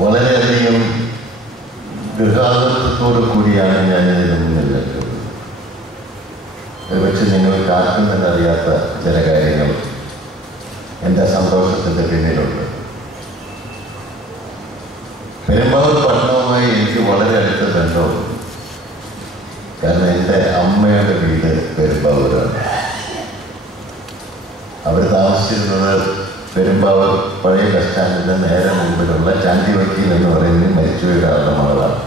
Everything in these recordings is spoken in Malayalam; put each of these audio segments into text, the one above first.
വളരെയധികം ഗൃഹാതത്വത്തോടു കൂടിയാണ് ഞാനിതിന് മുന്നിലുള്ളത്. ഒരുപക്ഷെ നിങ്ങൾക്ക് ആർക്കും തന്നെ അറിയാത്ത ചില കാര്യങ്ങൾ എൻ്റെ സന്തോഷത്തിൻ്റെ പിന്നിലുണ്ട്. പെരുമ്പാവൂർ പട്ടണവുമായി എനിക്ക് വളരെ അടുത്ത ബന്ധമുണ്ട്. കാരണം എൻ്റെ അമ്മയുടെ വീട് പെരുമ്പാവൂരാണ്. അവർ താമസിച്ചിരുന്നത് പെരുമ്പാവൂർ പഴയ ബസ് സ്റ്റാൻഡിൻ്റെ നേരെ മുമ്പിലുള്ള ചാണ്ടിവക്കീൽ എന്ന് പറയുന്നത് മരിച്ചുപോയ ഒരാളുടെ മകളാണ്.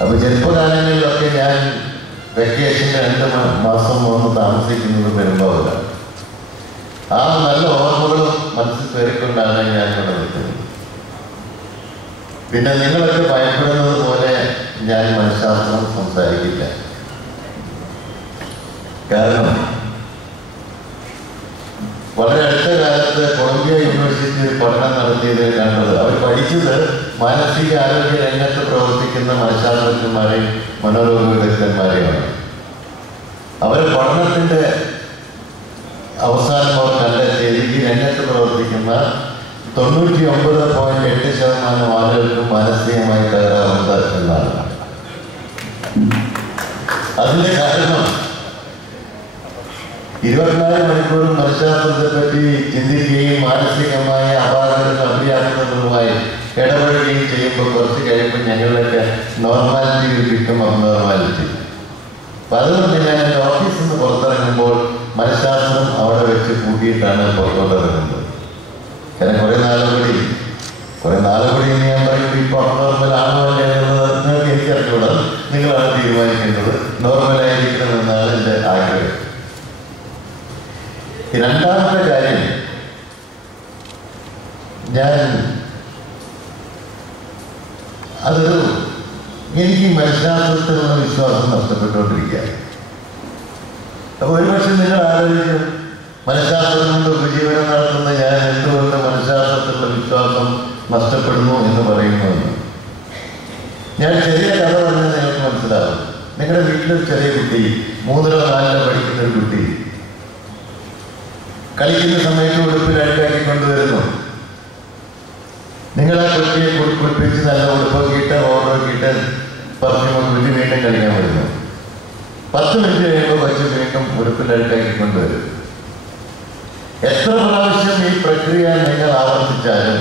അപ്പോൾ ചെറുപ്പകാലങ്ങളിലൊക്കെ ഞാൻ വെക്കേഷന് 2 മാസം വന്ന് താമസിക്കുന്നത് പെരുമ്പാവൂരാണ്. ആ നല്ല ഓർമ്മകളും മനസ്സിൽ കയറിക്കൊണ്ടാണ് ഞാൻ ഇവിടെ നിൽക്കുന്നത്. പിന്നെ നിങ്ങളൊക്കെ ഭയപ്പെടുന്നത് പോലെ ഞാൻ മനഃശാസ്ത്രം സംസാരിക്കില്ല. കാരണം വളരെ അടുത്ത കാലത്ത് കൊളംബിയ യൂണിവേഴ്സിറ്റിയിൽ പഠനം നടത്തിയത് കണ്ടത്, അവർ പഠിച്ചത് മാനസിക ആരോഗ്യ രംഗത്ത് പ്രവർത്തിക്കുന്ന മനഃശാസ്ത്രജ്ഞന്മാരെയും മനോരോഗ വിദഗ്ധന്മാരെയുമാണ്. അവർ പഠനത്തിൻ്റെ അവസാനം അവർ കണ്ടെത്തിയത് ഈ രംഗത്ത് പ്രവർത്തിക്കുന്ന 99.8% ആളുകൾക്കും മാനസികമായി തകരാറുണ്ട് എന്നാണ്. അതിൻ്റെ കാരണം 24 മണിക്കൂറും മനഃശാസ്ത്രത്തെ പറ്റി ചിന്തിക്കുകയും മാനസികമായ അപാകതകൾ അഭിയാക്കുന്നതുമായി ഇടപെടുകയും ചെയ്യുമ്പോൾ കുറച്ച് കഴിയുമ്പോൾ ഞങ്ങളുടെയൊക്കെ നോർമാലിറ്റിയിൽ കിട്ടും അബ്നോർമാലിറ്റി. അപ്പം അതുകൊണ്ട് ഞാൻ എൻ്റെ ഓഫീസിൽ നിന്ന് പുറത്തിറങ്ങുമ്പോൾ മനഃശാസ്ത്രം അവിടെ വെച്ച് കൂട്ടിയിട്ടാണ് പുറത്തോട്ടിറങ്ങുന്നത്. കാരണം കുറേ നാളുകൂടി എന്ന് ഞാൻ പറയുമ്പോൾ ഇപ്പോൾ അബ്നോർമൽ ആണോ എന്നുള്ളത് എനിക്ക് അറിഞ്ഞൂടാ. നിങ്ങളാണ് തീരുമാനിക്കേണ്ടത്. നോർമലായിരിക്കണമെന്നാണ് എൻ്റെ ആഗ്രഹം. രണ്ടാമത്തെ കാര്യം, എനിക്ക് മനഃശാസ്ത്രത്തിലുള്ള വിശ്വാസം നഷ്ടപ്പെട്ടുകൊണ്ടിരിക്കുക. അപ്പോൾ ഒരുപക്ഷെ നിങ്ങൾ ആലോചിക്കും, മനഃശാസ്ത്രം കൊണ്ട് ഉപജീവനം നടത്തുന്ന ഞാൻ എന്തുകൊണ്ട് മനഃശാസ്ത്രത്തിലുള്ള വിശ്വാസം നഷ്ടപ്പെടുന്നു എന്ന് പറയുന്നുവെന്ന്. ഞാൻ ചെറിയ കഥ പറഞ്ഞാൽ നിങ്ങൾക്ക് മനസ്സിലാവും. നിങ്ങളുടെ വീട്ടിലൊരു ചെറിയ കുട്ടി, 3-ോ 4-ലോ പഠിക്കുന്ന ഒരു കുട്ടി കളിക്കുന്ന സമയത്ത് ഉടുപ്പിൽ അഴുക്കാക്കി കൊണ്ടുവരുന്നു. നിങ്ങൾ ആ കുട്ടിയെ കുളിപ്പിച്ച് നല്ല ഉടുപ്പൊക്കെ ഇട്ട് ഓർഡറൊക്കെ ഇട്ട് പെർഫ്യൂമൊക്കെ വിട്ട് വീണ്ടും കളിക്കാൻ വരുന്നു. 10 മിനിറ്റ് കഴിയുമ്പോൾ കൊച്ചു വീണ്ടും ഉടുപ്പിൽ അഴുക്കാക്കി കൊണ്ടുവരും. എത്ര പ്രാവശ്യം ഈ പ്രക്രിയ നിങ്ങൾ ആവർത്തിച്ചാലും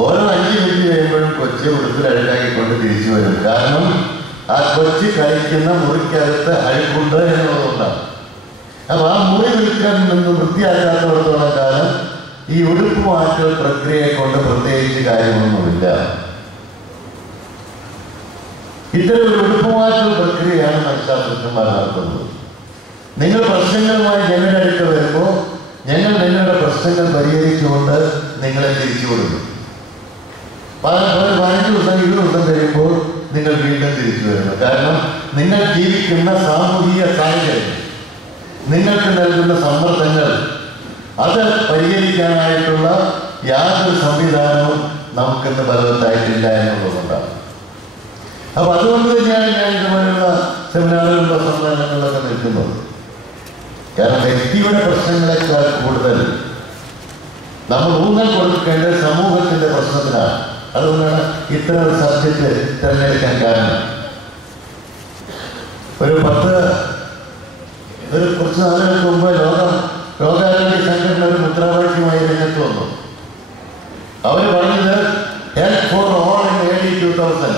ഓരോ 5 മിനിറ്റ് കഴിയുമ്പോഴും കൊച്ചു ഉടുപ്പിൽ അഴുക്കാക്കിക്കൊണ്ട് തിരിച്ചു വരും. കാരണം ആ കൊച്ചു കളിക്കുന്ന മുറിക്കകത്ത് അഴുക്കുണ്ട് എന്നുള്ളതുകൊണ്ടാണ്. അപ്പോൾ ആ മുറി വിൽക്കാൻ നിന്ന് വൃത്തിയാക്കാത്തടത്തോളം കാലം ഈ ഉടുപ്പ് മാറ്റൽ പ്രക്രിയയെ കൊണ്ട് പ്രത്യേകിച്ച് കാര്യമൊന്നുമില്ല. ഇത്തരം ഒരു ഉടുപ്പ് മാറ്റൽ പ്രക്രിയയാണ് മനഃശാസ്ത്രജ്ഞന്മാർ നടത്തുന്നത്. നിങ്ങൾ പ്രശ്നങ്ങളുമായി ഞങ്ങളുടെ അടുത്ത് വരുമ്പോൾ ഞങ്ങൾ നിങ്ങളുടെ പ്രശ്നങ്ങൾ പരിഹരിച്ചുകൊണ്ട് നിങ്ങളെ തിരിച്ചു കൊടുക്കും. 15 ദിവസം 20 ദിവസം കഴിയുമ്പോൾ നിങ്ങൾ വീണ്ടും തിരിച്ചു വരുന്നു. കാരണം നിങ്ങൾ ജീവിക്കുന്ന സാമൂഹിക സാഹചര്യം, നിങ്ങൾക്ക് നൽകുന്ന സമ്മർദ്ദങ്ങൾ, അത് പരിഹരിക്കാനായിട്ടുള്ള യാതൊരു സംവിധാനവും നമുക്കിന്ന് ബലവത്തായിട്ടില്ല എന്നുള്ളതുകൊണ്ടാണ്. അപ്പോൾ അതുകൊണ്ട് തന്നെയാണ് ഞാൻ ഇതുപോലുള്ള സെമിനാറുകളിലുള്ള സമ്മേളനങ്ങളിലൊക്കെ നിൽക്കുന്നത്. കാരണം വ്യക്തിയുടെ പ്രശ്നങ്ങളെക്കാൾ കൂടുതൽ നമ്മൾ ഊന്നൽ കൊടുക്കേണ്ടത് സമൂഹത്തിൻ്റെ പ്രശ്നത്തിനാണ്. അതുകൊണ്ടാണ് ഇത്തരം ഒരു സബ്ജക്റ്റ് തിരഞ്ഞെടുക്കാൻ കാരണം. കുറച്ച് നാളുകൾക്ക് മുമ്പ് ലോകാരോഗ്യ സംഘടന ഒരു മുദ്രാവാക്യമായി രംഗത്ത് വന്നു. അവർ പറഞ്ഞത് health for all in AD 2000.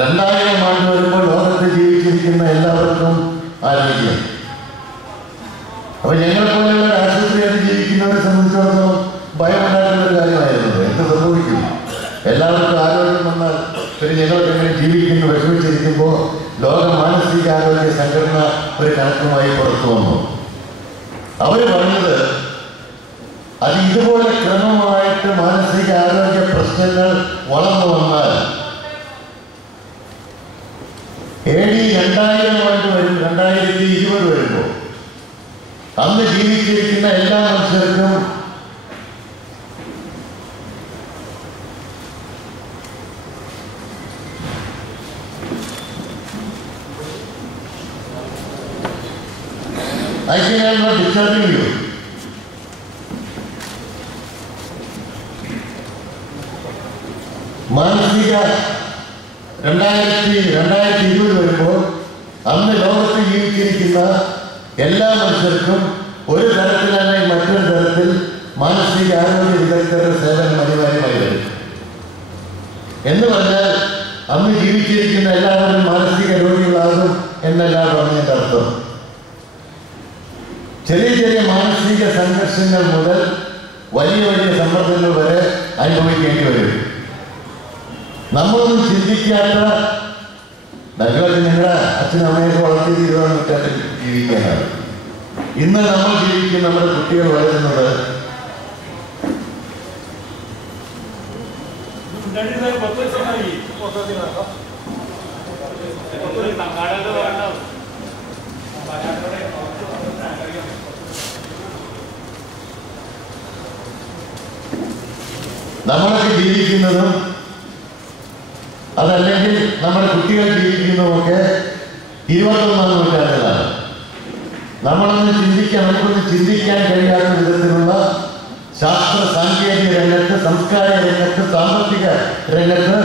2000 ആണ്ട് വരുമ്പോൾ ലോകത്ത് ജീവിച്ചിരിക്കുന്ന എല്ലാവർക്കും ആരോഗ്യം. അപ്പോൾ ഞങ്ങളെപ്പോലെയുള്ള ആശുപത്രിയായിട്ട് ജീവിക്കുന്നവരെ സംബന്ധിച്ചിടത്തോളം ഭയമുണ്ടാക്കുന്ന ഒരു കാര്യമായിരുന്നത്. എന്ത് സംഭവിക്കും, എല്ലാവർക്കും ആരോഗ്യം വന്നാൽ പിന്നെ ഞങ്ങളൊക്കെ എങ്ങനെ ജീവിക്കുന്നു വിഷമിച്ചിരിക്കുമ്പോൾ ലോക മാനസികാരോഗ്യ സംഘടന ഒരു കണക്കുമായി പുറത്തു വന്നു. അവർ പറഞ്ഞത് അത് ഇതുപോലെ ക്രമമായിട്ട് മാനസികാരോഗ്യ പ്രശ്നങ്ങൾ വളർന്നു വന്നാൽ AD 2000 ആണ്ട് വരും, 2020 വരുമ്പോൾ അന്ന് ജീവിച്ചിരിക്കുന്ന എല്ലാ മനുഷ്യർക്കും I am not disturbing you. മാനസിക 2020 വരുമ്പോൾ അന്ന് ലോകത്ത് ജീവിച്ചിരിക്കുന്ന എല്ലാ മനുഷ്യർക്കും ഒരു തരത്തിലല്ലെങ്കിൽ മറ്റൊരു തരത്തിൽ മാനസിക ആരോഗ്യ വിദഗ്ധരുടെ സേവനം അനിവാര്യമായി വരും. എന്ന് പറഞ്ഞാൽ അന്ന് ജീവിച്ചിരിക്കുന്ന എല്ലാവരും മാനസിക രോഗികളാകും എന്നല്ല പറഞ്ഞതിന്റെ അർത്ഥം. ചെറിയ ചെറിയ മാനസിക സംഘർഷങ്ങൾ മുതൽ വലിയ വലിയ സമ്മർദ്ദങ്ങൾ വരെ അനുഭവിക്കേണ്ടി വരും. നമ്മളൊന്നും ചിന്തിക്കാത്ത നിങ്ങളുടെ അച്ഛനമ്മയൊക്കെ വളർത്തി 20-ാം നൂറ്റാണ്ടിൽ ജീവിക്കാനാണ്. ഇന്ന് നമ്മൾ ജീവിക്കുന്ന നമ്മുടെ കുട്ടികൾ വളരുന്നത് നമ്മളൊക്കെ ജീവിക്കുന്നതും അതല്ലെങ്കിൽ നമ്മുടെ കുട്ടികൾ ജീവിക്കുന്നതുമൊക്കെ 21-ാം നൂറ്റാണ്ടിലാണ്. നമുക്കൊന്ന് ചിന്തിക്കാൻ കഴിയാത്ത വിധത്തിലുള്ള ശാസ്ത്ര സാങ്കേതിക രംഗത്ത്, സംസ്കാര രംഗത്ത്, സാമ്പത്തിക രംഗത്ത്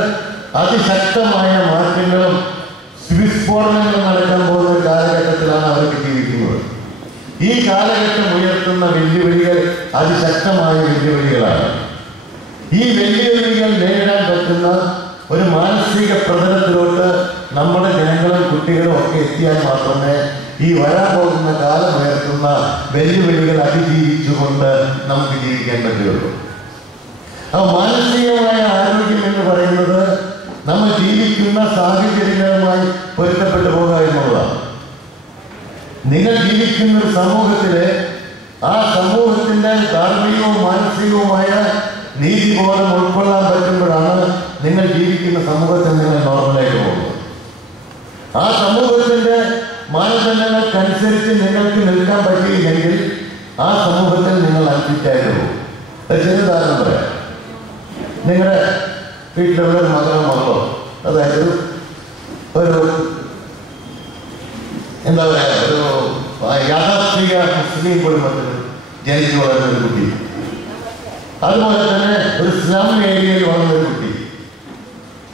അതിശക്തമായ മാറ്റങ്ങളും വിസ്ഫോടനങ്ങളും നടക്കാൻ പോകുന്ന കാലഘട്ടത്തിലാണ് അവർക്ക് ജീവിക്കുന്നത്. ഈ കാലഘട്ടം ഉയർത്തുന്ന വെല്ലുവിളികൾ അതിശക്തമായ വെല്ലുവിളികളാണ്. ഈ വെല്ലുവിളികൾ നേരിടാൻ പറ്റുന്ന ഒരു മാനസിക പ്രതലത്തിലോട്ട് നമ്മുടെ ജനങ്ങളും കുട്ടികളും ഒക്കെ എത്തിയാൽ മാത്രമേ ഈ വരാൻ പോകുന്ന കാലം ഉയർത്തുന്ന വെല്ലുവിളികൾ അതിജീവിച്ചുകൊണ്ട് നമുക്ക് ജീവിക്കാൻ പറ്റുള്ളൂ. അപ്പോൾ മാനസികമായ ആരോഗ്യം എന്ന് പറയുന്നത് നമ്മൾ ജീവിക്കുന്ന സാഹചര്യങ്ങളുമായി പൊരുത്തപ്പെട്ടു പോകുക എന്നുള്ളതാണ്. നിങ്ങൾ ജീവിക്കുന്ന ഒരു സമൂഹത്തിലെ ആ സമൂഹത്തിന്റെ ധാർമ്മികവും മാനസികവുമായ നീതിബോധം ഉൾക്കൊള്ളാൻ പറ്റുമ്പോഴാണ് നിങ്ങൾ ജീവിക്കുന്ന സമൂഹത്തിൽ നിങ്ങൾ നോർമലായിട്ട് പോകുന്നത്. ആ സമൂഹത്തിന്റെ മാനദണ്ഡങ്ങൾക്കനുസരിച്ച് നിങ്ങൾക്ക് നിൽക്കാൻ പറ്റിയില്ലെങ്കിൽ ആ സമൂഹത്തിൽ നിങ്ങൾ അൺഫിറ്റായിട്ട് പോകും. ചെറുതാണെന്ന് പറയാം. നിങ്ങളുടെ വീട്ടിലുള്ള ഒരു മകളോ അതായത് ഒരു എന്താ പറയുക ഒരു യാഥാസ്ഥിക മുസ്ലിം കുടുംബത്തിൽ ജനിച്ചു വളർന്ന ഒരു കുട്ടി, അതുപോലെ തന്നെ ഒരു സ്ലം ഏരിയയിൽ വളർന്ന ഒരു കുട്ടി,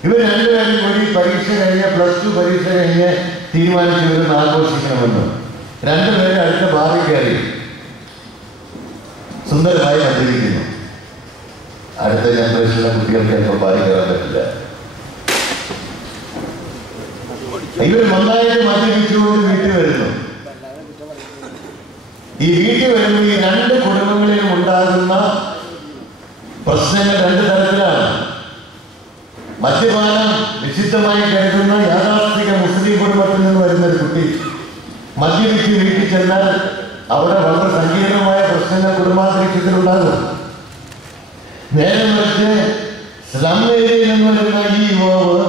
ഇവർ രണ്ടുപേരും കൂടി പരീക്ഷ കഴിഞ്ഞ് +2 പരീക്ഷ കഴിഞ്ഞ് തീരുമാനിച്ചു ഇവരൊന്ന് ആഘോഷിക്കണമെന്ന്. രണ്ടുപേരും അടുത്ത ബാറിൽ കയറി സുന്ദരമായി കണ്ടിരിക്കുന്നു. അടുത്ത ജനറേഷനിലെ കുട്ടികൾക്ക് ചിലപ്പോൾ ബാറിൽ കയറാൻ പറ്റില്ല. ഇവർ നന്നായിട്ട് മദ്യപിച്ചുകൊണ്ട് വീട്ടിൽ വരുന്നു. ഈ വീട്ടിൽ വരുമ്പോൾ ഈ രണ്ട് കുടുംബങ്ങളിലും ഉണ്ടാകുന്ന പ്രശ്നങ്ങൾ രണ്ട് തരത്തിലാണ്. മദ്യപാനം വിശുദ്ധമായി കരുതുന്ന യാഥാസ്ഥിക മുസ്ലിം കുടുംബത്തിൽ നിന്ന് വരുന്ന ഒരു കുട്ടി മദ്യപിച്ച് വീട്ടിൽ ചെന്നാൽ അവിടെ വളരെ സങ്കീർണമായ പ്രശ്നങ്ങൾ കുടുംബാന്തരീക്ഷത്തിലുണ്ടാകും. നേരെ മറിച്ച് സ്ലം ഏരിയയിൽ നിന്ന് വരുന്ന ഈ യുവാവ്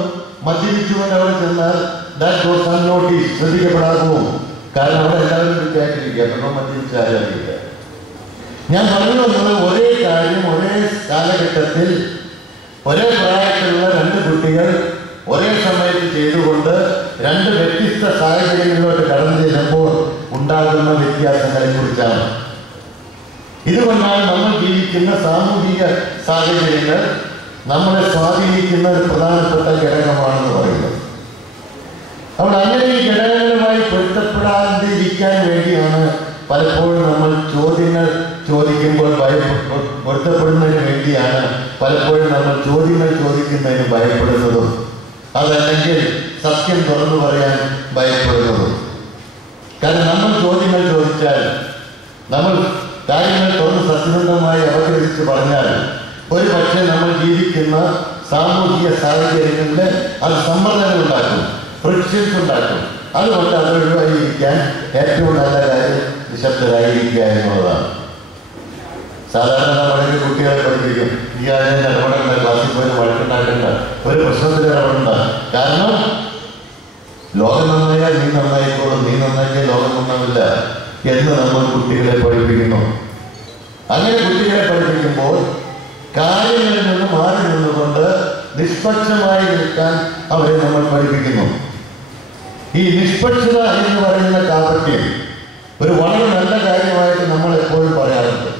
മദ്യപിച്ചുകൊണ്ട് അവിടെ ചെന്നാൽ നോട്ടീസ് ശ്രദ്ധിക്കപ്പെടാതെ പോകും. കാരണം അവിടെ എല്ലാവരും വിചാരിച്ചിരിക്കുക അപ്പം മദ്യപിച്ച് ആചാരിക്കുക. ഞാൻ പറഞ്ഞു വന്നത് ഒരേ കാര്യം ഒരേ കാലഘട്ടത്തിൽ ഒരേ പ്രായത്തിലുള്ള രണ്ട് കുട്ടികൾ ഒരേ സമയത്ത് ചെയ്തുകൊണ്ട് രണ്ട് വ്യത്യസ്ത സാഹചര്യങ്ങളിലോട്ട് കടന്നു ചെല്ലുമ്പോൾ ഉണ്ടാകുന്ന വ്യത്യാസങ്ങളെ കുറിച്ചാണ്. ഇതുകൊണ്ടാണ് നമ്മൾ ജീവിക്കുന്ന സാമൂഹിക സാഹചര്യങ്ങൾ നമ്മളെ സ്വാധീനിക്കുന്ന ഒരു പ്രധാനപ്പെട്ട ഘടകമാണെന്ന് പറയുന്നത്. അപ്പോൾ അങ്ങനെ ഈ ഘടകങ്ങളുമായി പൊരുത്തപ്പെടാതിരിക്കാൻ വേണ്ടിയാണ് പലപ്പോഴും നമ്മൾ ചോദ്യങ്ങൾ ചോദിക്കുമ്പോൾ പൊരുത്തപ്പെടുന്നതിന് വേണ്ടിയാണ് പലപ്പോഴും നമ്മൾ ചോദ്യങ്ങൾ ചോദിക്കുന്നതിന് ഭയപ്പെടുന്നതും അതല്ലെങ്കിൽ സത്യം തുറന്നു പറയാൻ ഭയപ്പെടുന്നതും. കാരണം നമ്മൾ ചോദ്യങ്ങൾ ചോദിച്ചാൽ, നമ്മൾ കാര്യങ്ങൾ തുറന്ന് സത്യസന്ധമായി അവതരിച്ച് പറഞ്ഞാൽ ഒരു പക്ഷേ നമ്മൾ ജീവിക്കുന്ന സാമൂഹിക സാഹചര്യങ്ങളിൽ അത് സമ്മർദ്ദങ്ങൾ ഉണ്ടാക്കും, ഫ്രിക്ഷൻസ് ഉണ്ടാക്കും. അതുകൊണ്ട് അത് ഒഴിവായിരിക്കാൻ ഏറ്റവും നല്ല കാര്യം നിശബ്ദരായിരിക്കുക എന്നുള്ളതാണ്. സാധാരണ നമ്മുടെ കുട്ടികളെ പഠിപ്പിക്കും, ഈ ആഴ്ച ഇടപെടേണ്ട, ക്ലാസ്സിൽ പോയി വഴക്കുണ്ടാക്കേണ്ട, ഒരു പ്രശ്നത്തിൽ ഇടപെടേണ്ട. കാരണം ലോകം നന്നായാൽ നീ നന്നായിക്കോളും, നീ നന്നാക്കിയാൽ ലോകം നന്നാവില്ല എന്ന് നമ്മൾ കുട്ടികളെ പഠിപ്പിക്കുന്നു. അങ്ങനെ കുട്ടികളെ പഠിപ്പിക്കുമ്പോൾ കാര്യങ്ങളിൽ നിന്ന് മാറി നിന്നുകൊണ്ട് നിഷ്പക്ഷമായി നിൽക്കാൻ അവരെ നമ്മൾ പഠിപ്പിക്കുന്നു. ഈ നിഷ്പക്ഷത എന്ന് പറയുന്ന കാപട്യം ഒരു വളരെ നല്ല കാര്യമായിട്ട് നമ്മൾ എപ്പോഴും പറയാറുണ്ട്.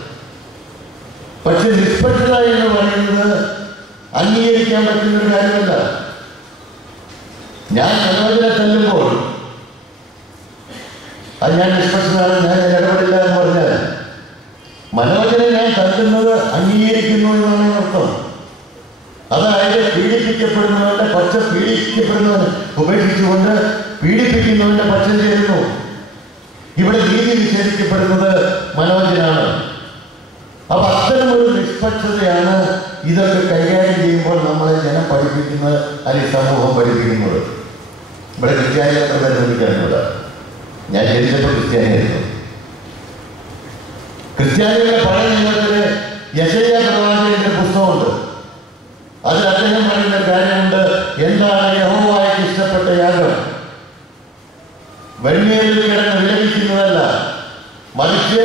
പക്ഷെ നിഷ്പക്ഷത എന്ന് പറയുന്നത് അംഗീകരിക്കാൻ പറ്റുന്ന മനോജനെ ഞാൻ കരുതുന്നത് അംഗീകരിക്കുന്നു എന്നാണ് അർത്ഥം. അതായത് പീഡിപ്പിക്കപ്പെടുന്നവന്റെ പക്ഷം പീഡിപ്പിക്കപ്പെടുന്നവന് ഉപേക്ഷിച്ചുകൊണ്ട് പീഡിപ്പിക്കുന്നവന്റെ പക്ഷം ചേരുന്നു. ഇവിടെ നീതി നിഷേധിക്കപ്പെടുന്നത് മനോജനാണ്. അപ്പൊ അത്തരമൊരു നിഷ്പക്ഷതയാണ് ഇതൊക്കെ കൈകാര്യം ചെയ്യുമ്പോൾ നമ്മളെ ജനം പഠിപ്പിക്കുന്നത്, അല്ലെങ്കിൽ സമൂഹം പഠിപ്പിക്കുന്നത്. ഇവിടെ ക്രിസ്ത്യാനികളെ പരിഗണിക്കാനുള്ളത്, ഞാൻ ജനിച്ചപ്പോൾ ക്രിസ്ത്യാനിയായിരുന്നു. ക്രിസ്ത്യാനികളുടെ പഴയ നിയമത്തില് യെശയ്യാ പ്രവാചകന്റെ പുസ്തകമുണ്ട്. അതിൽ അദ്ദേഹം പറയുന്ന കാര്യമുണ്ട്. എന്താണ് യഹോവയ്ക്ക് ഇഷ്ടപ്പെട്ട യാഗം? വെണ്ണീരിൽ കിടന്ന് വിലപിക്കുന്നതല്ല, മറിച്ച്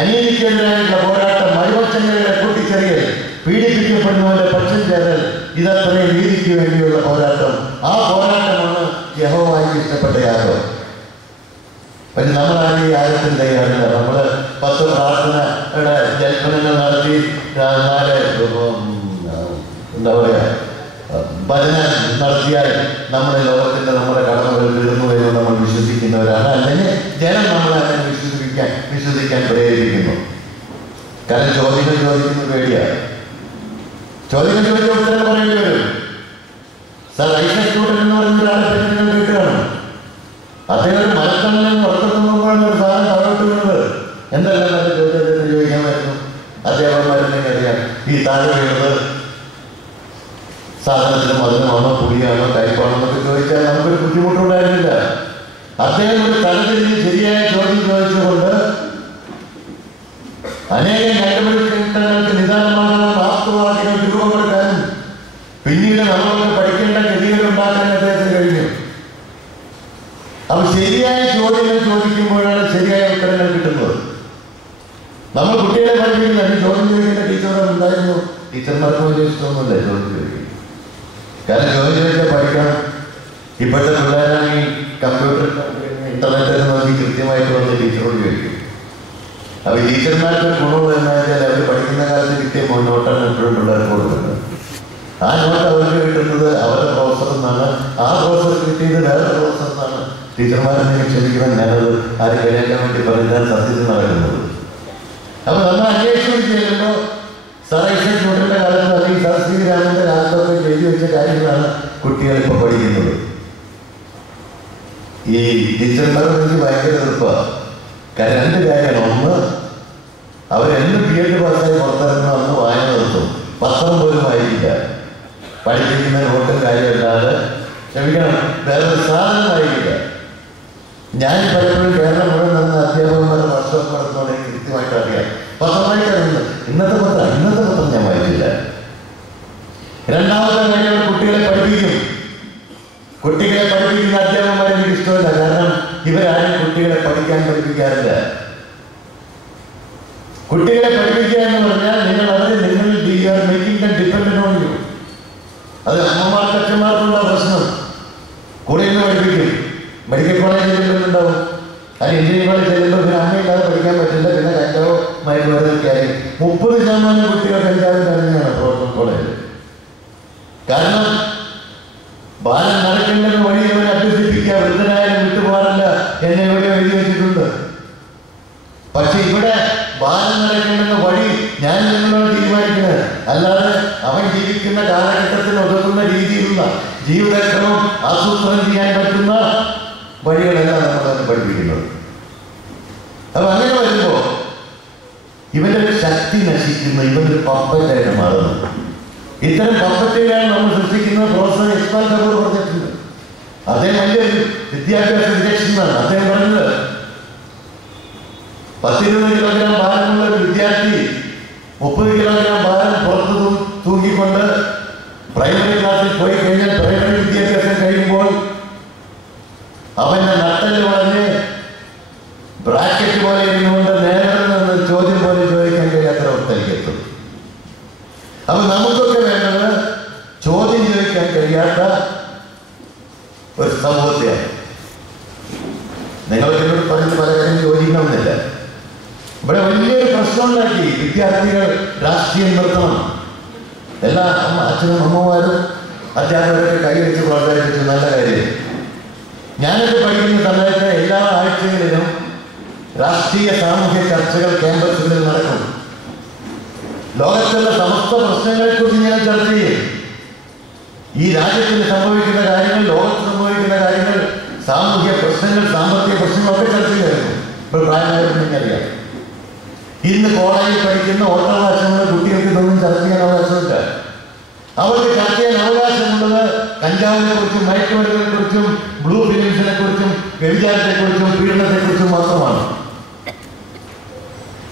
അനീതിക്കെതിരായിട്ടുള്ള പോരാട്ടം, മരുപക്ഷങ്ങളുടെ കൂട്ടിച്ചെറിയൽ, പീഡിപ്പിക്കപ്പെടുന്നവരുടെ പക്ഷം ചേരൽ, ഇതത്രയും നീതിക്ക് വേണ്ടിയുള്ള പോരാട്ടം. ആ പോരാട്ടമാണ് യഹോവയ്ക്ക് ഇഷ്ടപ്പെട്ട യാഗം. പക്ഷെ നമ്മളാണ് ഈ യാഗത്തിൽ തയ്യാറില്ല. നമ്മൾ 10 പ്രാർത്ഥനയുടെ ജൽപ്പനങ്ങൾ നടത്തി 4 എന്താ പറയുക ഭജന നടത്തിയാൽ നമ്മുടെ ലോകത്തിന്റെ നമ്മുടെ കടമകൾ തീർന്നു വരുമെന്ന് നമ്മൾ വിശ്വസിക്കുന്നവരാണ്. അല്ലെങ്കിൽ ജനം നമ്മളെ അങ്ങനെ വിശ്വസിക്കാൻ പ്രേരിപ്പിക്കുന്നു. കാരണം ചോദ്യങ്ങൾ ചോദിക്കുന്നത് പേടിയാണ്. ചോദ്യങ്ങൾ ചോദിച്ച ഉത്തരം പറയേണ്ടി വരും. സർ ഐസക് ന്യൂട്ടൻ എന്ന് പറയുന്ന ഒരാളെ പറ്റി നിങ്ങൾ കേൾക്കുകയാണ്. അദ്ദേഹം ഒരു മരത്തണ്ണൻ ഉറക്കത്തുമ്പോഴാണ് ഒരു സാധനം താഴോട്ട് വീണത്. എന്തെല്ലാം നല്ല ചോദ്യത്തിന് ചോദിക്കാൻ പറ്റും. അധ്യാപകന്മാരെന്തെങ്കിലും അറിയാം. ഈ താഴെ വീണത് സാധനത്തിന് മധുരമാണോ പുളിയാണോ കയ്പാണോ എന്നൊക്കെ ചോദിച്ചാൽ നമുക്കൊരു ബുദ്ധിമുട്ടുണ്ടായിരുന്നില്ല. അദ്ദേഹം ഒരു തലതിരിഞ്ഞ് ശരിയായ ചോദ്യം ചോദിച്ചുകൊണ്ട് അനേകം കണ്ടുപിടുത്തങ്ങൾക്ക് നിദാനമാകുന്ന വാസ്തുവാദികൾ രൂപപ്പെടുത്താനും പിന്നീട് നമ്മൾക്ക് പഠിക്കേണ്ട ഗതികൾ ഉണ്ടാക്കാൻ അദ്ദേഹത്തിന് കഴിഞ്ഞു. അപ്പൊ ശരിയായ ചോദ്യങ്ങൾ ചോദിക്കുമ്പോഴാണ് ശരിയായ ഉത്തരങ്ങൾ കിട്ടുന്നത്. നമ്മൾ കുട്ടികളെ പഠിപ്പിക്കുന്നത് ചോദ്യം ചോദിക്കുന്ന ടീച്ചറോട് ഉണ്ടായിരുന്നു. ടീച്ചർമാർക്ക് വലിയ ഇഷ്ടമൊന്നുമില്ല ചോദ്യം ചോദിക്കും. കാരണം ചോദ്യം ചോദിച്ചാൽ പഠിക്കണം. ഇപ്പോഴത്തെ പിള്ളേരാണെങ്കിൽ കമ്പ്യൂട്ടർ ഇന്റർനെറ്റിൽ നോക്കി കൃത്യമായിട്ട് വന്ന് ടീച്ചറോട് ചോദിക്കും. അപ്പൊ ടീച്ചർമാർക്ക് ഗുണം എന്ന് വെച്ചാൽ അവർ പഠിക്കുന്ന കാലത്ത് കിട്ടിയ നോട്ടാണ് എപ്പോഴും പിള്ളേർക്ക് കൊടുക്കുന്നത്. ആ നോട്ട് അവർക്ക് കിട്ടുന്നത് അവരുടെ പ്രൊഫസറിൽ നിന്നാണ്. ആ പ്രൊഫസർ കിട്ടിയത് വേറെ പ്രൊഫസറിൽ നിന്നാണ്. ടീച്ചർമാരെന്തെങ്കിലും ക്ഷമിക്കണം, ഞാനത് ആരും കഴിയാക്കാൻ വേണ്ടി പറഞ്ഞാൽ സത്യത്തിൽ നടക്കുന്നത്. അപ്പൊ നമ്മൾ അന്വേഷിച്ച് ചെയ്യുമ്പോൾ സർ ഐസക് ന്യൂട്ടന്റെ കാലത്ത് അല്ലെങ്കിൽ സർ സി രാമന്റെ കാലത്തൊക്കെ എഴുതി വെച്ച കാര്യങ്ങളാണ് കുട്ടികൾ ഇപ്പോൾ പഠിക്കുന്നത്. ഈ ടീച്ചർമാരെ എനിക്ക് ഭയങ്കര എളുപ്പമാണ്. കാരണം 2 കാര്യമാണ്. ഒന്ന്, അവരെന്ന് PhD പാസ്സായി പുറത്തിറങ്ങുന്ന അന്ന് വായന നിർത്തും. പത്രം പോലും വായിക്കില്ല. പഠിപ്പിക്കുന്ന നോട്ടും കാര്യമല്ലാതെ ക്ഷമിക്കണം വേറൊരു സാധനം വായിക്കില്ല. ഞാൻ പലപ്പോഴും കേരളം മുഴുവൻ നടന്ന അധ്യാപകന്മാരുടെ വർഷം നടത്തുന്നതെങ്കിൽ കൃത്യമായിട്ട് അറിയാം. പത്രം വായിക്കാറുണ്ട്. ഇന്നത്തെ പത്രം ഞാൻ വായിച്ചില്ല. രണ്ടാമത്തെ കാര്യം, കുട്ടികളെ പഠിപ്പിക്കും. കുട്ടികളെ പഠിപ്പിക്കുന്ന അധ്യാപകന്മാരെ എനിക്ക് ഇഷ്ടമല്ല. കാരണം ഇവരാരും കുട്ടികളെ പഠിപ്പിക്കാറില്ല. കുട്ടികളെ പഠിപ്പിക്കുക എന്ന് പറഞ്ഞാൽ നിങ്ങൾ making them dependent on you. അത് അമ്മമാർക്ക് അച്ഛന്മാർക്കുള്ള പ്രശ്നം. കൂടെ നിന്ന് പഠിപ്പിക്കും. മെഡിക്കൽ കോളേജിൽ ചെല്ലുന്നുണ്ടാവും, അത് എഞ്ചിനീയറിംഗ് കോളേജ് ചെല്ലുമ്പോൾ പിന്നെ അമ്മയില്ലാതെ പഠിക്കാൻ പറ്റില്ല. പിന്നെ കഞ്ചാവോ മയക്കുമരുന്നൊക്കെ ആയി 30% കുട്ടികൾ കഞ്ചാവിൽ കഴിഞ്ഞാണ് പ്രവർത്തന കോളേജിൽ. കാരണം ബാലൻ നടക്കേണ്ടത് വഴി അവരെ അഭ്യസിപ്പിക്കുക. വൃദ്ധനായാലും വിട്ടുപോകാറില്ല എന്നെ ഇവിടെ എഴുതി വെച്ചിട്ടുണ്ട്. പക്ഷെ ഇവിടെ ബാലൻ നടക്കേണ്ടെന്ന വഴി ഞാൻ നിങ്ങളോട് തീരുമാനിക്കുന്നത്. അല്ലാതെ അവൻ ജീവിക്കുന്ന കാലഘട്ടത്തിൽ ഒതുക്കുന്ന രീതിയിലുള്ള ജീവിതക്രമം ആസൂത്രണം ചെയ്യാൻ പറ്റുന്ന വഴികളെല്ലാം നമ്മളത് പഠിപ്പിക്കുന്നത്. അപ്പൊ അങ്ങനെ വരുമ്പോ ഇവന്റെ ശക്തി നശിക്കുന്നു. ഇവന്റെ പപ്പറ്റായിട്ട് മാറുന്നു. ഇത്തരം പപ്പറ്റുകളാണ് നമ്മൾ സൃഷ്ടിക്കുന്നത്. പ്രൊഫസർ ഇക്ബാൽ കപൂർ പറഞ്ഞിട്ടുണ്ട്. അദ്ദേഹം വലിയൊരു വിദ്യാഭ്യാസ വിദഗ്ധനാണ്. അദ്ദേഹം പറഞ്ഞത് 10-20 കിലോഗ്രാം ഭാരമുള്ള ഒരു വിദ്യാർത്ഥി 30 കിലോഗ്രാം ഭാരം പുറത്ത് തൂക്കിക്കൊണ്ട് പ്രൈമറി ക്ലാസ്സിൽ പോയി കഴിഞ്ഞാൽ പ്രൈമറി വിദ്യാഭ്യാസം കഴിയുമ്പോൾ അവന്റെ നട്ടല് പറഞ്ഞ് ബ്രാക്കറ്റ് പോലെ ഇരുന്നുകൊണ്ട് നേരെ നിന്ന് ചോദ്യം പോലെ ചോദിക്കാൻ കഴിയാത്ത അവസ്ഥയിലേക്ക് എത്തും. അപ്പൊ നമുക്കൊക്കെ വേണ്ടത് ചോദ്യം ചോദിക്കാൻ കഴിയാത്ത ഒരു സമൂഹത്തെയാണ്. നിങ്ങൾക്ക് എന്നോട് പറയുന്ന പല കാര്യം ചോദിക്കണമെന്നില്ല. ഇവിടെ വലിയൊരു പ്രശ്നം ഉണ്ടാക്കി. വിദ്യാർത്ഥികൾ രാഷ്ട്രീയം നിർത്തണം. എല്ലാ അച്ഛനും അമ്മമാരും അധ്യാപകരൊക്കെ കൈവരിച്ച് പ്രോത്സാഹിപ്പിച്ചു. നല്ല കാര്യം. ഞാനൊക്കെ പഠിക്കുന്ന സമയത്ത് എല്ലാ ആഴ്ചകളിലും രാഷ്ട്രീയ സാമൂഹ്യ ചർച്ചകൾ ക്യാമ്പസുകളിൽ നടക്കും. ലോകത്തുള്ള സമസ്ത പ്രശ്നങ്ങളെക്കുറിച്ച് ഞാൻ ചർച്ച ചെയ്യും. ഈ രാജ്യത്തിൽ സംഭവിക്കുന്ന കാര്യങ്ങൾ, ലോകത്ത് സംഭവിക്കുന്ന കാര്യങ്ങൾ, സാമൂഹ്യ പ്രശ്നങ്ങൾ, സാമ്പത്തിക പ്രശ്നങ്ങളൊക്കെ ചർച്ച ചെയ്യായിരുന്നു. ഇപ്പോൾ പ്രായമായവർക്ക് അറിയാം. ഇന്ന് കോളേജിൽ പഠിക്കുന്ന ഓട്ടവകാശമുള്ള കുട്ടികൾക്ക് ഇതൊന്നും ചർച്ച ചെയ്യാൻ അവകാശമില്ല. അവർക്ക് ചർച്ച ചെയ്യാൻ അവകാശമുള്ളത് കഞ്ചാവിനെ കുറിച്ചും മയക്കുമരുന്നിനെ കുറിച്ചും ബ്ലൂ ഫിലിംസിനെ കുറിച്ചും വ്യഭിചാരത്തെക്കുറിച്ചും പീഡനത്തെക്കുറിച്ചും മാത്രമാണ്.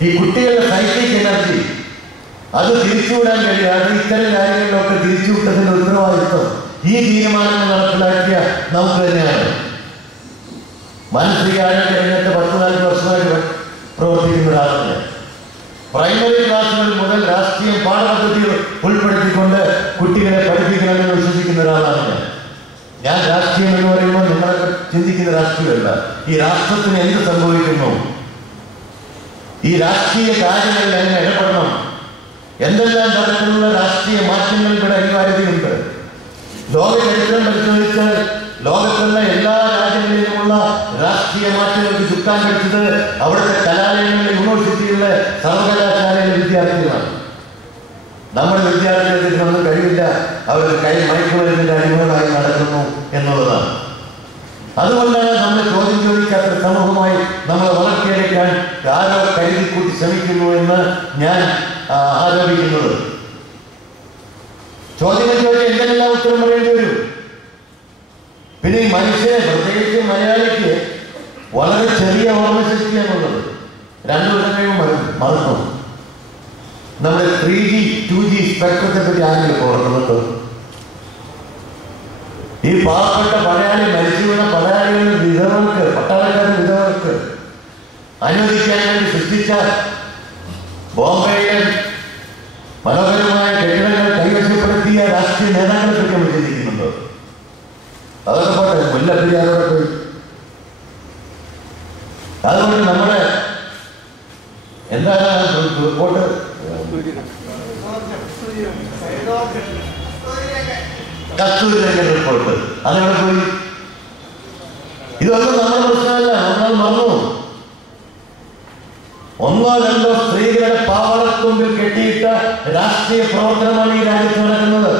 ഈ കുട്ടികളുടെ സൈക്കിക് എനർജി അത് തിരിച്ചുവിടാൻ കഴിയാതെ ഇത്തരം കാര്യങ്ങളിലൊക്കെ തിരിച്ചുവിട്ടതിന്റെ ഉത്തരവാദിത്വം ഈ തീരുമാനങ്ങൾ നടപ്പിലാക്കിയ നമുക്ക് തന്നെയാണ്. മാനസികാരോഗ്യ രംഗത്ത് 10-40 വർഷമായിട്ട് പ്രവർത്തിക്കുന്ന ഒരാളാണ്. പ്രൈമറി ക്ലാസ്സുകൾ മുതൽ രാഷ്ട്രീയം പാഠപദ്ധതികൾ ഉൾപ്പെടുത്തിക്കൊണ്ട് കുട്ടികളെ പഠിപ്പിക്കണമെന്ന് വിശ്വസിക്കുന്ന ഒരാളാണ് ഞാൻ. രാഷ്ട്രീയം എന്ന് പറയുമ്പോൾ നിങ്ങളൊക്കെ ചിന്തിക്കുന്ന രാഷ്ട്രീയമല്ല. ഈ രാഷ്ട്രത്തിന് എന്ത് സംഭവിക്കുന്നു, ഈ രാഷ്ട്രീയ കാര്യങ്ങളിൽ എങ്ങനെ ഇടപെടണം, എന്തെല്ലാം തരത്തിലുള്ള രാഷ്ട്രീയ മാറ്റങ്ങൾ ഇവിടെ അനിവാര്യതയുണ്ട്. ലോക ചരിത്രം പരിശോധിച്ചാൽ ലോകത്തുള്ള എല്ലാ രാജ്യങ്ങളിലുമുള്ള രാഷ്ട്രീയ മാറ്റങ്ങൾക്ക് ചുക്കാൻ കഴിച്ചത് അവിടുത്തെ കലാലയങ്ങളിലെ യൂണിവേഴ്സിറ്റികളിലെ സർവകലാശാലയിലെ വിദ്യാർത്ഥികളാണ്. നമ്മുടെ വിദ്യാർത്ഥികൾക്കൊന്നും കഴിവില്ല, അവർക്ക് കൈ മയക്കുമരുന്നിന്റെ അടിമകളായി നടക്കുന്നു എന്നുള്ളതാണ്. അതുകൊണ്ടാണ് നമ്മൾ ചോദ്യം ചോദിക്കാത്ത സമൂഹമായി നമ്മളെ വളർത്തിയെടുക്കാൻ ആരോ കരുതിക്കൂട്ടി ശ്രമിക്കുന്നു എന്ന് ഞാൻ ആരോപിക്കുന്നത്. ചോദ്യങ്ങൾ ചോദിച്ചാൽ എന്തെല്ലാം ഉത്തരം പറയേണ്ടി വരും. പിന്നെ ഈ മനുഷ്യനെ, പ്രത്യേകിച്ച് മലയാളിക്ക് വളരെ ചെറിയ ഓർമ്മശക്തിയാണുള്ളത്. 2 വർഷം കഴിയുമ്പോൾ മറക്കും. നമ്മുടെ 3G 2G സ്പെക്ട്രത്തെ പറ്റി ആരെങ്കിലും ഓർക്കുന്നുണ്ടോ? ഈ പാവപ്പെട്ട പടയാളി മരിച്ചു വീണ പടയാളികളുടെ വിധവർക്ക്, പട്ടാളക്കാരുടെ വിധവർക്ക് അനുവദിക്കാൻ വേണ്ടി സൃഷ്ടിച്ച ബോംബെയിലെ മനോഹരമായ കെട്ടിടങ്ങൾ കൈവശപ്പെടുത്തിയ രാഷ്ട്രീയ നേതാക്കളെ പറ്റി നമ്മൾ ചിന്തിക്കുന്നുണ്ടോ? അതൊക്കെ പോട്ടെ, മുല്ലപ്പെരിയാറോടെ പോയി. അതുകൊണ്ട് നമ്മുടെ എന്താണ് റിപ്പോർട്ട്, കസ്തൂരിരംഗൻ റിപ്പോർട്ട്, അതെവിടെ പോയി? ഇതൊന്നും നമ്മുടെ പ്രശ്നമല്ല, നമ്മൾ മറന്നു. 1-2 സ്ത്രീകളുടെ പാവളത്തുമ്പിൽ കെട്ടിയിട്ട രാഷ്ട്രീയ പ്രവർത്തനമാണ് ഈ രാജ്യത്ത് നടക്കുന്നത്.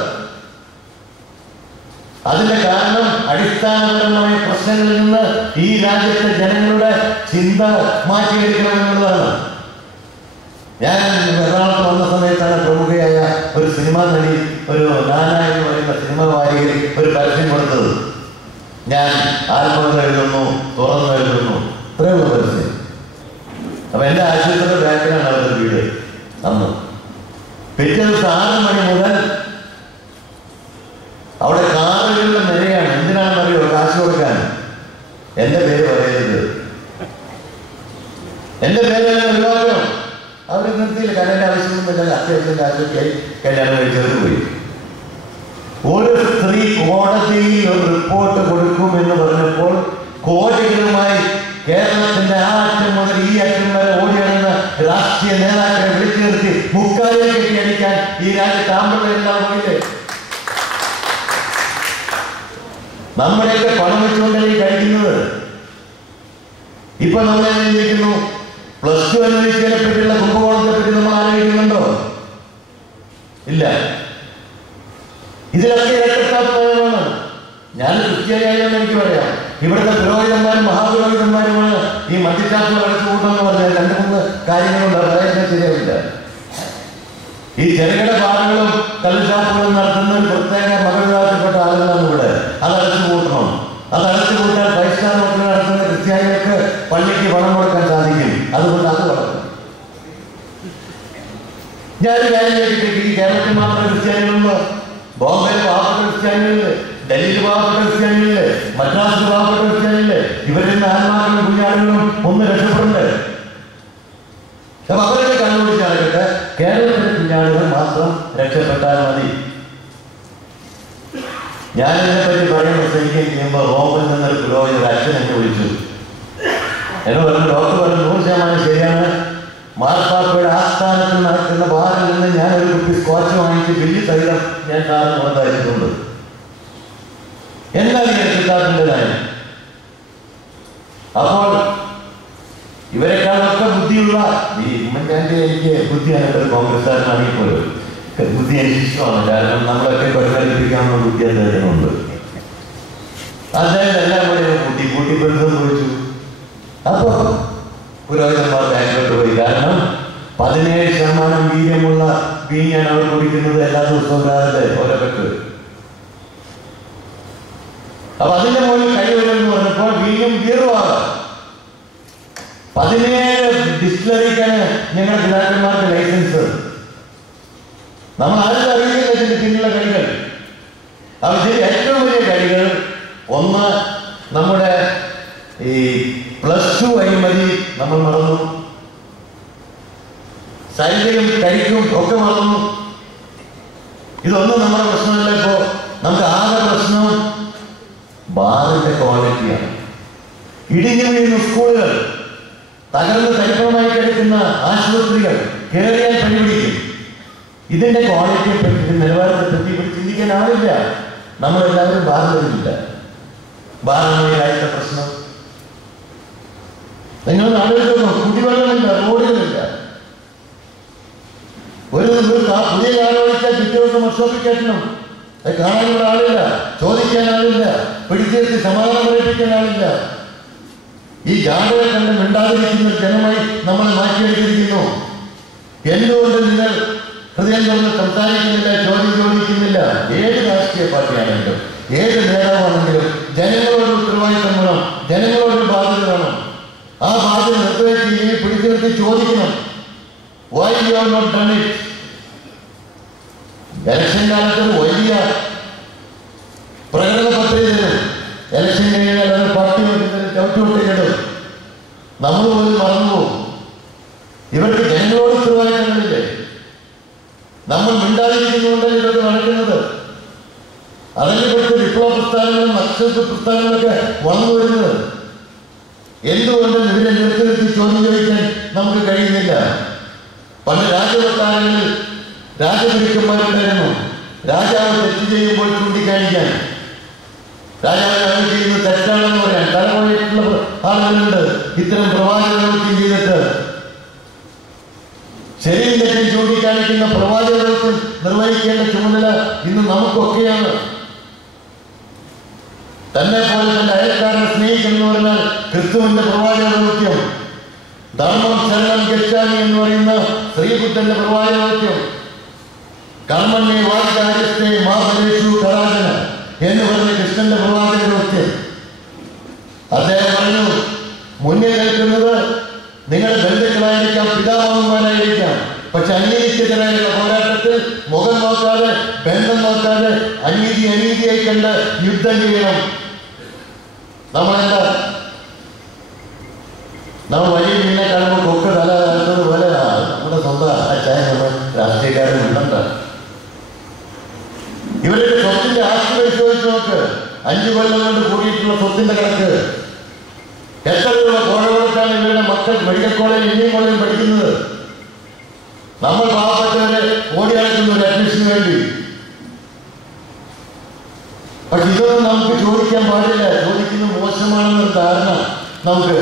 അതിന്റെ കാരണം അടിസ്ഥാനപരമായ പ്രശ്നങ്ങളിൽ നിന്ന് ഈ രാജ്യത്തെ ജനങ്ങളുടെ ചിന്ത മാറ്റിയെടുക്കണമെന്നുള്ളതാണ്. ഞാൻ എറണാകുളത്ത് വന്ന സമയത്താണ് പ്രമുഖയായ ഒരു സിനിമാ നടി, ഒരു നാന എന്ന് പറയുന്ന സിനിമ വാരികയിൽ ഒരു പരസ്യം കൊടുത്തത്. ഞാൻ ആത്മകഥ എഴുതുന്നു, തുറന്നു എഴുതുന്നു, ഇത്രയുള്ള പരസ്യം. അപ്പൊ എന്റെ ആശുപത്രിയുടെ ബാക്കിലാണ് അവരുടെ വീട്. അന്ന് പിറ്റേ ദിവസം 6 മണി മുതൽ അവിടെ കാറുകളുടെ നിരയാണ്. എന്തിനാണെന്നറിയോ? കാശ് കൊടുക്കാൻ. എന്റെ പേര് പറയരുത്, എന്റെ പേരെല്ലാം ഒഴിവാക്കണം. അവർ നിർത്തിയില്ല. കാരണം എന്റെ ആവശ്യമൊന്നുമില്ല, അത്യാവശ്യം കാശൊക്കെയായി കല്യാണം കഴിച്ചവർ പോയി. ഒരു സ്ത്രീ കോടതിയിൽ ഒരു റിപ്പോർട്ട് കൊടുക്കുമെന്ന് പറഞ്ഞപ്പോൾ കോടികളുമായി കേരളത്തിന്റെ ആ അറ്റം മുതൽ ഈ അറ്റം വരെ ഓടിയടങ്ങുന്ന രാഷ്ട്രീയ നേതാക്കളെ വിളിച്ചു നിർത്തി മുക്കാലിൽ കെട്ടിയടിക്കാൻ ഈ രാജ്യത്ത് ആമ്പിള്ളേരെല്ലാം പോയില്ലേ? നമ്മുടെയൊക്കെ പണം വെച്ചുകൊണ്ടല്ലേ കഴിക്കുന്നത്. ഇപ്പൊ നമ്മൾ ചിന്തിക്കുന്നു, +2 അനുവദിച്ചതിനെ പറ്റിയുള്ള കുംഭകോണത്തെ പറ്റി നമ്മൾ ആലോചിക്കുന്നുണ്ടോ? ഇല്ല. ഇതിലൊക്കെ ഇരട്ടത്താപ്രയമാണ്. ഞാൻ ക്രിസ്ത്യാനിയായെന്ന് എനിക്ക് പറയാം. ഇവിടുത്തെ പുരോഹിതന്മാരും മഹാപുരോഹിതന്മാരുമാണ് ഈ മദ്യശാസ്ത്രം അടച്ചുകൂട്ടെന്ന് പറഞ്ഞാൽ 2-3 കാര്യങ്ങളുണ്ട്. പറയാൻ ശരിയാവില്ല. ഈ ചെറുകിട ബാറുകളും കള്ളുഷാപ്പുകളും നടത്തുന്ന ഒരു പ്രത്യേക മതവിഭാഗത്തിൽപ്പെട്ട ആളുകളാണ് ഇവിടെ. അത് അടച്ചുകൂട്ടണം. അത് അടച്ചുകൂട്ടാൻ 5-സ്റ്റാർ ഹോട്ടൽ നടത്തുന്ന ക്രിസ്ത്യാനികൾക്ക് പള്ളിക്ക് പണം കൊടുക്കാൻ സാധിക്കും. അതുകൊണ്ട് അത് വളർത്തും. ഞാനൊരു കാര്യം കേട്ടിട്ട്, ഈ കേരളത്തിൽ മാത്രം ക്രിസ്ത്യാനികളുണ്ടോ? ബോംബെയിൽ പാവപ്പെട്ട ക്രിസ്ത്യാനികളില്, ഡൽഹിയിൽ പാവപ്പെട്ട ക്രിസ്ത്യാനികളില്, മദ്രാസിൽ പാവപ്പെട്ട ക്രിസ്ത്യാനികളില്, ഇവരുടെ ആത്മാക്കളും കുഞ്ഞാടുകളും ഒന്ന് രക്ഷപ്പെടണ്ടേ? അപ്പൊ അവരൊക്കെ കണ്ടുപിടിച്ചാകട്ടെ, കേരളത്തിലെ കുഞ്ഞാടുകൾ മാത്രം രക്ഷപ്പെട്ടാൽ മതി. ഞാനിതിനെപ്പറ്റി പറയാൻ പ്രസംഗിക്കുകയും ചെയ്യുമ്പോൾ റോമിൽ നിന്നൊരു പുരോഹിതൻ അച്ഛൻ എന്നെ വിളിച്ചു. എന്നോട് പറഞ്ഞു, ഡോക്ടർ പറഞ്ഞു 100% ശരിയാണ്. മാർപ്പാപ്പയുടെ ആസ്ഥാനത്ത് നടക്കുന്ന ബാറിൽ നിന്ന് ഞാനൊരു കുപ്പി സ്കോച്ച് വാങ്ങിച്ച് ബില്ല് സഹിതം ഞാൻ സാറിന് പുറത്തയച്ചിട്ടുണ്ട്. എന്നാൽ ഈ കിട്ടാത്തിൻ്റെതായി. അപ്പോൾ ഇവരെക്കാളൊക്കെ ബുദ്ധി ബുദ്ധിയുള്ള ഈ ഉമ്മൻചാണ്ടി എനിക്ക് ബുദ്ധിയായിട്ട് ഒരു കോൺഗ്രസ്സുകാരനാണെങ്കിൽ പോലും ബുദ്ധി എനിക്ക് ഇഷ്ടമാണ്. കാരണം നമ്മളൊക്കെ പരിപാലിപ്പിക്കാവുന്ന ബുദ്ധി അദ്ദേഹത്തിനുണ്ട്. അദ്ദേഹം എല്ലാം കൂടെ കൂട്ടിപ്പെടുത്തും ചോദിച്ചു. അപ്പൊ പുരോഹിതന്മാർ ബാങ്കിലോട്ട് പോയി. കാരണം 17% വീര്യമുള്ള വീഞ്ഞാണ് അവർ കുടിക്കുന്നത് എല്ലാ ദിവസവും രാവിലെ ഓരോക്കെ. അപ്പൊ അതിന്റെ മുകളിൽ കഴിവരെന്ന് പറഞ്ഞപ്പോൾ വീണ്ടും ബിയറുമാകാം. 17 ഡിസ്റ്റിലറിക്കാണ് ഞങ്ങളുടെ പിതാക്കന്മാർക്ക് ലൈസൻസ്. നമ്മൾ ആരും അറിയില്ല ഇതിന്റെ പിന്നിലുള്ള കളികൾ. അപ്പൊ ഇതിന്റെ ഏറ്റവും വലിയ കളികൾ ഒന്ന്, നമ്മുടെ ഈ +2 അഴിമതി നമ്മൾ മറന്നു. സൈനികരും കരിക്കും ഒക്കെ മറന്നു. ഇതൊന്നും നമ്മുടെ പ്രശ്നമല്ല. ഇപ്പോ നമുക്ക് ആകെ പ്രശ്നം ബാറിന്റെ ക്വാളിറ്റിയാണ്. ഇടിഞ്ഞു വീഴുന്ന സ്കൂളുകൾ, തകർന്ന് തരിപ്പണമായി കിടക്കുന്ന ആശുപത്രികൾ, കേറിയാൽ പരിപിടിക്കും. ഇതിന്റെ ക്വാളിറ്റിയെ പറ്റി, നിലവാരത്തെ പറ്റി ചിന്തിക്കാൻ ആളില്ല. നമ്മളെല്ലാവരും ബാറിലില്ല. ബാറാണ് ഈ രാജ്യത്തെ പ്രശ്നം. നിങ്ങൾ ആലോചിച്ചോ, കുടിവെള്ളമില്ല, റോഡുകളില്ല. ഒരു പുതിയ കാലൊഴിച്ചാൽ പിറ്റേ ദിവസം വർക്ക്ഷോപ്പിൽ കയറ്റണം. അത് കാണാനുള്ള ആളില്ല, ചോദിക്കാൻ ആളില്ല, പിടിച്ചെടുത്ത് സമാധാനം പറയിപ്പിക്കാൻ ആളില്ല. ഈ ജാഗ്രത കണ്ട് മിണ്ടാതിരിക്കുന്ന ജനമായി നമ്മളെ മാറ്റിയെടുത്തിരിക്കുന്നു. എന്തുകൊണ്ട് നിങ്ങൾ ഹൃദയം തുറന്ന് സംസാരിക്കുന്നില്ല, ചോദ്യം ചോദിക്കുന്നില്ല? ഏത് രാഷ്ട്രീയ പാർട്ടിയാണെങ്കിലും, ഏത് നേതാവാണെങ്കിലും ജനങ്ങളോട് ഉത്തരവാദിത്തം വേണം, ജനങ്ങളോട് ബാധ്യത വേണം. ആ ബാധ്യത നിർവഹിക്കുകയും പിടിച്ചു നിർത്തി ചോദിക്കണം. Why you have not done it? Election കാലത്ത് വലിയ പ്രകടന പത്രിക തരും. ഇലക്ഷൻ കഴിഞ്ഞാൽ അത് പാർട്ടി ചവിട്ടുകൊണ്ടിരിക്കും. നമ്മൾ പോലും മറന്നുപോകും. ഇവർക്ക് ജനങ്ങളോട് ഉത്തരവാദിത്തങ്ങളില്ലേ? നമ്മൾ മിണ്ടാതിരിക്കുന്നുകൊണ്ടല്ലേ ഇതൊക്കെ നടക്കുന്നത്. അതിനെ കുറിച്ച് വിപ്ലവ പ്രസ്ഥാനങ്ങളും നക്സൽ പ്രസ്ഥാനങ്ങളൊക്കെ വന്നു വരുന്നത്. എന്തുകൊണ്ട് ഇവരെ നിർത്തി ചോദ്യം ചോദിക്കാൻ നമുക്ക് കഴിയുന്നില്ല? പണ്ട് രാജകൊട്ടാരങ്ങളിൽ രാജഗുരുക്കന്മാരുണ്ടായിരുന്നു. രാജാവ് തെറ്റ് ചെയ്യുമ്പോൾ ചൂണ്ടിക്കാണിക്കാൻ, രാജാവ് ചെയ്യുന്നത് തെറ്റാണെന്ന് പറയാൻ തലമുറയിട്ടുള്ള ആളുകളുണ്ട്. ഇത്തരം പ്രവാചക ദൗത്യം ചെയ്തിട്ട് ശരിയും തെറ്റും ചൂണ്ടിക്കാണിക്കുന്ന പ്രവാചക ദൗത്യം നിർവഹിക്കേണ്ട ചുമതല ഇന്ന് നമുക്കൊക്കെയാണ്. തന്നെ പോലെ തന്റെ അയൽക്കാരനെ സ്നേഹിക്കുന്നു പറഞ്ഞാൽ ക്രിസ്തുവിന്റെ പ്രവാചക ദൗത്യം. ധർമ്മം ശരണം ഗച്ഛാമി എന്ന് പറയുന്ന ശ്രീബുദ്ധന്റെ പ്രവാചക ദൗത്യം. കർമ്മണ്യെ വാഗ്ദാര്യത്തെ മാ ഫലേഷു കരാചന എന്ന് പറഞ്ഞ കൃഷ്ണന്റെ പ്രവാചക ദൗത്യം. അദ്ദേഹം പറഞ്ഞു, മുന്നിൽ നിൽക്കുന്നത് നിങ്ങളുടെ ബന്ധുക്കളായിരിക്കാം, പിതാമഹന്മാരായിരിക്കാം. പക്ഷെ അനീതിക്കെതിരായുള്ള പോരാട്ടത്തിൽ മുഖം നോക്കാതെ, ബന്ധം നോക്കാതെ അനീതിയായി കണ്ട് യുദ്ധം ചെയ്യണം. നമ്മളെന്താ, നമ്മൾ വലിയ മീനെ കാണുമ്പോൾ കൊക്ക് തല കാണുന്നത് പോലെ നമ്മുടെ സ്വന്തം അച്ചായ നമ്മൾ രാഷ്ട്രീയക്കാരൻ ഉണ്ടണ്ട. ഇവരുടെ സ്വത്തിന്റെ ആസ്തി പരിശോധിച്ച് നോക്ക്. 5 കൊല്ലം കൊണ്ട് കൂടിയിട്ടുള്ള സ്വത്തിന്റെ കണക്ക്. എത്ര രൂപ കോഴകൾക്കാണ് ഇവരുടെ മക്കൾ മെഡിക്കൽ കോളേജ്, എഞ്ചിനീയറിംഗ് കോളേജിൽ പഠിക്കുന്നത്? നമ്മൾ പാവപ്പെട്ടവരെ ഓടി നടക്കുന്ന ഒരു അഡ്മിഷന് വേണ്ടി. പക്ഷെ ഇതൊന്നും നമുക്ക് ചോദിക്കാൻ പാടില്ല. ചോദിക്കുന്നത് മോശമാണെന്നൊരു ധാരണ നമുക്ക്.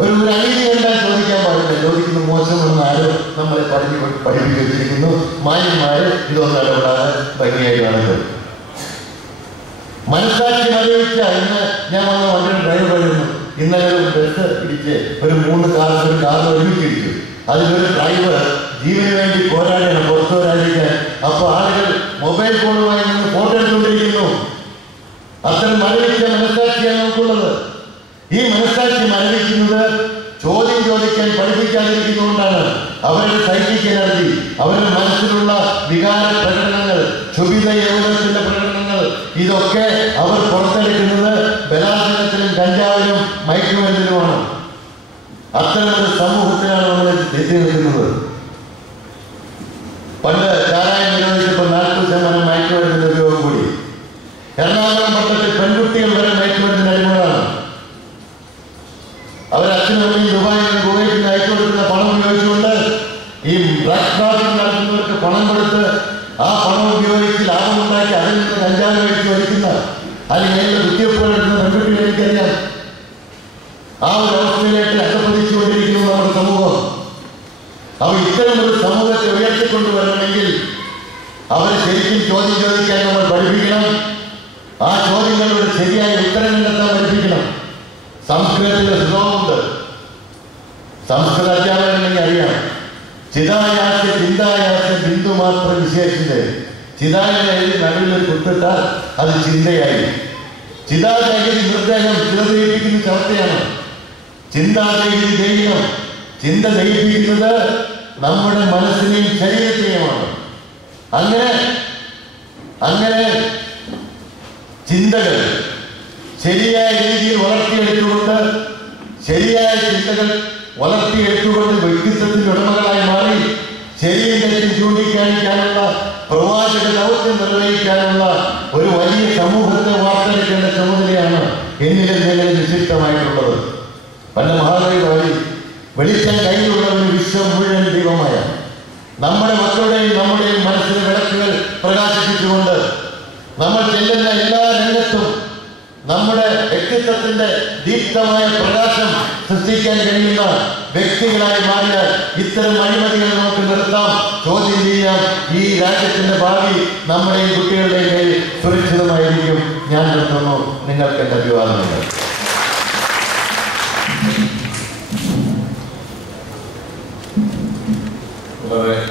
ഒരു അനീതി കണ്ടാൽ ചോദിക്കാൻ പാടില്ല. ചോദിക്കുന്നത് മോശമാണെന്ന് ആരും നമ്മളെ പഠിപ്പിച്ചു വെച്ചിരിക്കുന്നു. മാന്യന്മാര് ഇതൊന്നും ഇടപെടാതെ ഭംഗിയായിട്ട് നടക്കും. മനസ്സാക്ഷി മരവിച്ച ഇന്ന് ഞാൻ വന്ന വണ്ടിയുടെ ഡ്രൈവർ പറയുന്നു, ഇന്നലെ ഒരു ബസ് ഇടിച്ച് ഒരു 3 കാറിൽ ഒരുമിച്ചിരിച്ചു. അതിലൊരു ഡ്രൈവർ ജീവന് വേണ്ടി പോരാടിയാണ് പുറത്തു വരാതിരിക്കാൻ. അപ്പൊ ആളുകൾ മൊബൈൽ ഫോണുമായി നിന്ന് ഫോട്ടോ എടുത്തുകൊണ്ടിരിക്കുന്നു. അത്തരം മരവിച്ച മനസ്സാക്ഷിയാണ് നമുക്കുള്ളത്. ഈ മനസ്സാക്ഷി മരവിക്കുന്നത് ചോദ്യം ചോദിക്കാൻ പഠിപ്പിക്കാതിരിക്കുന്നതുകൊണ്ടാണ്. അവരുടെ സൈക്കിക് എനർജി, അവരുടെ മനസ്സിലുള്ള വികാര പ്രകടനങ്ങൾ, ക്ഷുഭിത യൗവനത്തിന്റെ പ്രകടനങ്ങൾ, ഇതൊക്കെ അവർ പുറത്തെടുക്കുന്നത് ബലാത്സംഗത്തിലും കഞ്ചാവിലും മയക്കുമരുന്നിലുമാണ്. അത്തരമൊരു സമൂഹത്തിലാണ് നമ്മൾ എത്തി നിൽക്കുന്നത്. പണ്ട് ചാരായം നിരോധിച്ചപ്പോൾ 40% മയക്കുമരുന്നിന്റെ ഉപയോഗം കൂടി. എറണാകുളം പട്ടണത്തിൽ പെൺകുട്ടികൾ വരെ മയക്കുമരുന്നിന് അടിമകളാണ്. അവരച്ഛനും അമ്മയും ദുബായിൽ നിന്ന് കുവൈറ്റിൽ അയച്ചു കൊടുക്കുന്ന പണം ഉപയോഗിച്ചുകൊണ്ട് ഈ ഡ്രഗ് ട്രാഫിക് നടത്തുന്നവർക്ക് പണം കൊടുത്ത് ആ പണം ഉപയോഗിച്ച് ലാഭമുണ്ടാക്കി അതിൽ നിന്ന് കഞ്ചാവ് കഴിച്ച് വലിക്കുന്ന അല്ലെങ്കിൽ കുത്തിയപ്പോൾ എടുക്കുന്ന പെൺകുട്ടികൾ എനിക്കറിയാം. ആ ഒരു അവസ്ഥയിലേക്ക് അധപ്പതിച്ചുകൊണ്ടിരിക്കുന്നു നമ്മുടെ സമൂഹം. ഇത്തരമൊരു സമൂഹത്തെ ഉയർത്തിക്കൊണ്ടുവരണമെങ്കിൽ അവരെ ശരിക്കും ചോദ്യം ചോദിക്കാൻ നമ്മൾ പഠിപ്പിക്കണം. ആ ചോദ്യങ്ങളുടെ ശരിയായ ഉത്തരം കണ്ടെത്താൻ പഠിപ്പിക്കണം. സംസ്കൃതത്തിന്റെ ശ്ലോകമുണ്ട്. സംസ്കൃത അധ്യാപകനുണ്ടെങ്കിൽ അറിയാം. ചിതായാസ്യ ചിന്തായാസ്യ ബിന്ദു മാത്രം വിശേഷിച്ച് ചിതായുടെ നടുവിൽ കുത്തിട്ടാൽ അത് ചിന്തയായി. ചിതാജഗതി മൃതദേഹം ചിതദയിപ്പിക്കുന്ന ചർച്ചയാണ്. ചിന്താജഗതി ദൈവം. ചിന്ത ദയിപ്പിക്കുന്നത് നമ്മുടെ മനസ്സിനെയും ശരീരത്തെയുമാണ്. അങ്ങനെ ചിന്തകൾ ശരിയായ രീതിയിൽ വളർത്തിയെടുത്തുകൊണ്ട്, ശരിയായ ചിന്തകൾ വളർത്തിയെടുത്തുകൊണ്ട് വ്യക്തിത്വത്തിന്റെ ഉടമകളായി മാറി ശരിയും തെറ്റും ചൂണ്ടിക്കാണിക്കാനുള്ള പ്രവാചക ദൗത്യം നിർവഹിക്കാനുള്ള ഒരു വലിയ സമൂഹത്തെ വാർത്തെടുക്കേണ്ട ചുമതലയാണ് എന്നിലും നിങ്ങളിൽ നിക്ഷിപ്തമായിട്ടുള്ളത്. പല മഹാകവി പാടി, വെളിച്ചം കയ്യിലുള്ളവന് വിശ്വം മുഴുവൻ ദൈവമായ. നമ്മുടെ മക്കളുടെയും നമ്മുടെയും മനസ്സിലെ വിളക്കുകൾ പ്രകാശിപ്പിച്ചുകൊണ്ട് നമ്മൾ ചെല്ലുന്ന എല്ലാ രംഗത്തും നമ്മുടെ വ്യക്തിത്വത്തിന്റെ ദീപ്തമായ പ്രകാശം സൃഷ്ടിക്കാൻ കഴിയുന്ന വ്യക്തികളായി മാറിയാൽ ഇത്തരം അഴിമതികൾ നമുക്ക് നിർത്താം, ചോദ്യം ചെയ്യാം. ഈ രാജ്യത്തിന്റെ ഭാവി നമ്മുടെയും കുട്ടികളുടെയും കയ്യിൽ സുരക്ഷിതമായിരിക്കും. ഞാൻ നിർത്തുന്നു. നിങ്ങൾക്ക് എന്റെ അഭിവാദനങ്ങൾ. വളരെ